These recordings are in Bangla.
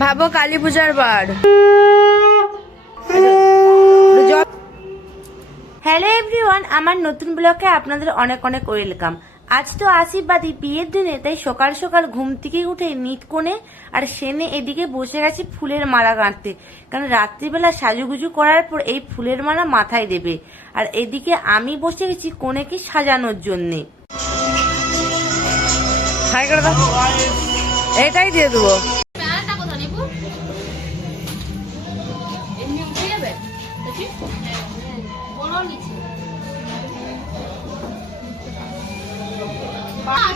ভাবো কালী পূজার বার। হ্যালো এভরিওয়ান আমার নতুন ব্লগে আপনাদের অনেক অনেক ওয়েলকাম আজ তো আশীর্বাদী বিয়ের দিনে তাই সকাল সকাল ঘুম থেকে উঠে নিট কোণে আর সেনে এদিকে বসে গেছি ফুলের মালা গাঁথতে। কারণ রাত্রিবেলা সাজুগুজু করার পর এই ফুলের মালা মাথায় দেবে। আর এদিকে আমি বসে গেছি কোণেকে সাজানোর জন্যে। এটাই দিয়ে দেবো।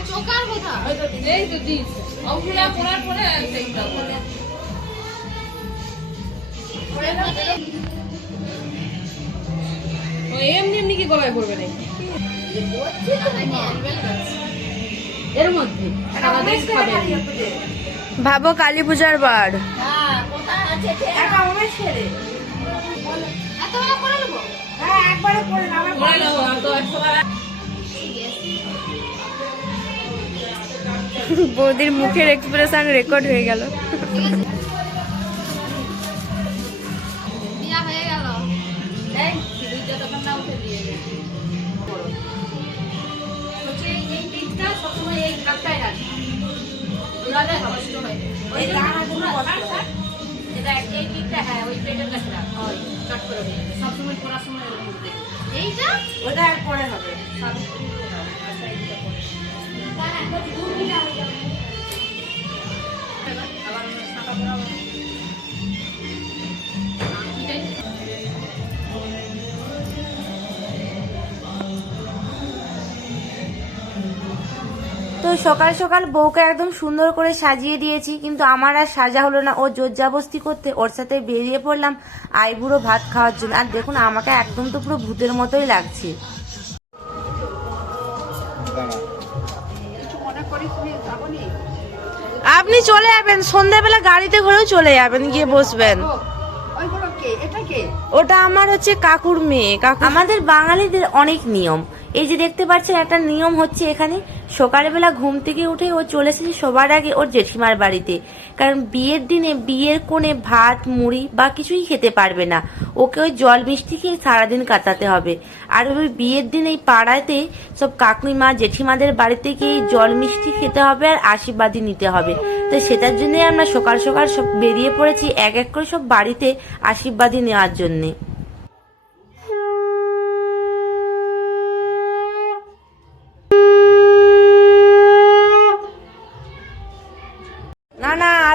চোকার এই তো দিস পরে সেইটা এমনি এমনি কি গলায় পড়বে নাকি? এর মধ্যে খাবে। ভাবো কালী পূজার বার। এতবেলা করে নেব? পরে নাও আর তো একশো বার। বৌদির মুখের এক্সপ্রেশন রেকর্ড হয়ে গেল। বিয়া হয়ে গেল। নষ্ট হয়ে। ওই এই পিঠটা, হ্যাঁ, ওই প্লেটের কাছে হয় চট করে সবসময় পড়ার সময়। এইটা ওটা আর পরে হবে। আবার আমরা। সকাল সকাল বউকে একদম সুন্দর করে সাজিয়ে দিয়েছি, কিন্তু আমার আর সাজা হলো না। ও জোরজাবস্তি করতে ওর সাথে বেরিয়ে পড়লাম আইবুড়ো ভাত খাওয়ার জন্য। আর দেখুন, আমাকে একদম তো পুরো ভূতের মতোই লাগছে। আপনি চলে যাবেন, সন্ধ্যাবেলা গাড়িতে করেও চলে যাবেন, গিয়ে বসবেন। ওটা আমার হচ্ছে কাকুর মেয়ে। আমাদের বাঙালিদের অনেক নিয়ম। এই যে দেখতে পাচ্ছেন, একটা নিয়ম হচ্ছে এখানে সকালবেলা ঘুম থেকে উঠে ও চলে এসেছে সবার আগে ওর জেঠিমার বাড়িতে। কারণ বিয়ের দিনে বিয়ের কোণে ভাত, মুড়ি বা কিছুই খেতে পারবে না। ওকে ওই জল মিষ্টি খেয়ে সারাদিন কাটাতে হবে। আর ওই বিয়ের দিন এই পাড়াতে সব কাকুমা জেঠিমাদের বাড়িতে গিয়ে জল মিষ্টি খেতে হবে আর আশীর্বাদী নিতে হবে। তো সেটার জন্যই আমরা সকাল সকাল সব বেরিয়ে পড়েছি এক এক করে সব বাড়িতে আশীর্বাদী নেওয়ার জন্যে।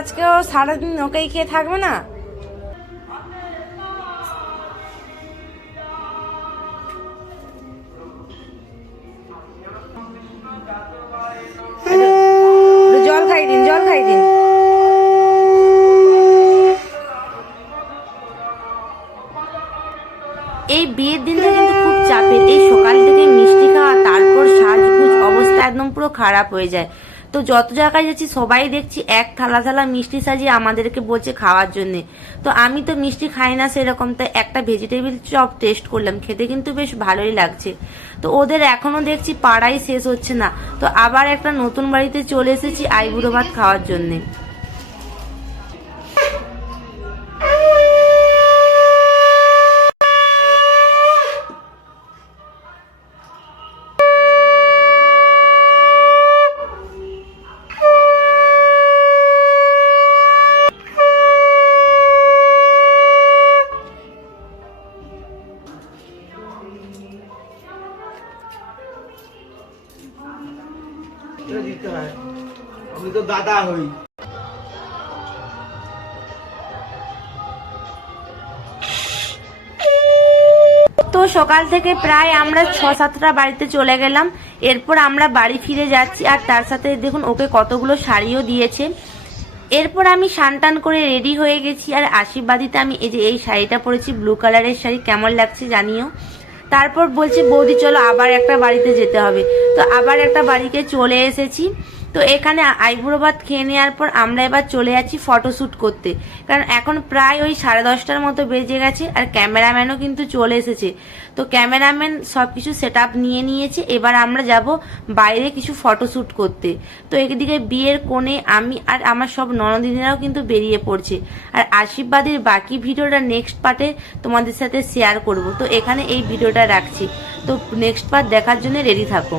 না না আজকে ও সারাদিন ওকেই খেয়ে থাকবে না? এই বিয়ের দিনটা কিন্তু খুব চাপের। এই সকাল থেকে মিষ্টি খাওয়া, তারপর সাজগুজ, অবস্থা একদম পুরো খারাপ হয়ে যায়। তো যত জায়গায় যাচ্ছি, সবাই দেখছি এক থালা থালা মিষ্টি সাজিয়ে আমাদেরকে বলছে খাওয়ার জন্য। তো আমি তো মিষ্টি খাই না সেরকম, তাই একটা ভেজিটেবিল চপ টেস্ট করলাম। খেতে কিন্তু বেশ ভালোই লাগছে। তো ওদের এখনও দেখছি পাড়াই শেষ হচ্ছে না। তো আবার একটা নতুন বাড়িতে চলে এসেছি আইবুড়ো ভাত খাওয়ার জন্যে। আমি তো দাদা হই। তো সকাল থেকে প্রায় আমরা ছ সাতটা বাড়িতে চলে গেলাম। এরপর আমরা বাড়ি ফিরে যাচ্ছি আর তার সাথে দেখুন, ওকে কতগুলো শাড়িও দিয়েছে। এরপর আমি টান করে রেডি হয়ে গেছি আর আশীর্বাদিতে আমি এই যে এই শাড়িটা পরেছি, ব্লু কালারের শাড়ি, কেমন লাগছে জানিও। তারপর বলছে, বৌদি, চলো আবার একটা বাড়িতে যেতে হবে। তো আবার একটা বাড়িতে চলে এসেছি। তো এখানে আইবুড়ো ভাত খেয়ে নেওয়ার পর আমরা এবার চলে যাচ্ছি ফটোশ্যুট করতে। কারণ এখন প্রায় ওই সাড়ে দশটার মতো বেজে গেছে আর ক্যামেরাম্যানও কিন্তু চলে এসেছে। তো ক্যামেরাম্যান সব কিছু সেট নিয়ে নিয়েছে, এবার আমরা যাব বাইরে কিছু ফটোশ্যুট করতে। তো এদিকে বিয়ের কোণে আমি আর আমার সব ননদিনীরাও কিন্তু বেরিয়ে পড়ছে। আর আশীর্বাদের বাকি ভিডিওটা নেক্সট পার্টে তোমাদের সাথে শেয়ার করব। তো এখানে এই ভিডিওটা রাখছি। তো নেক্সট পার্ট দেখার জন্য রেডি থাকো